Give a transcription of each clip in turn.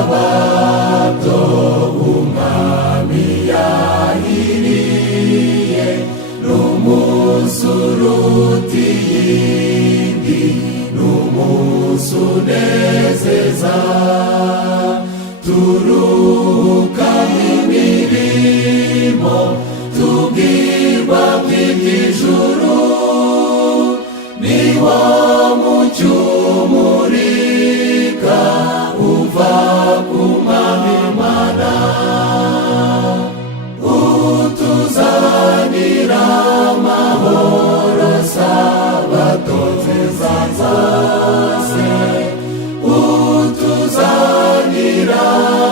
isabato umwami yahiriye n'umunsi uruta iyindi, n'umunsi unezeza, turuhuka imirimo tubwirwa kw'iby'ijuru, ni wo mucyo umurika uva ku Mwami Imana, utuzanira amahoro sabato nziza zose, utuzanira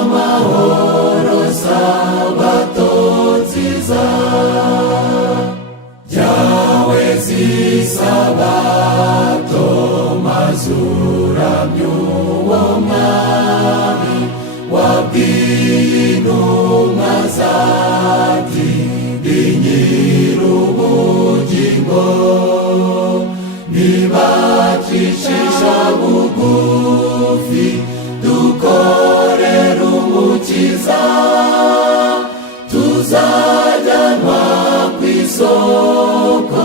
amahoro sabato nziza. Yawe zisabato mazuramye uwo Mwami wabwiye intumwa zati ndi nyir'ubugingo, nibacishisha bugufi dukorera Umukiza, tuzajyanwa kw'isoko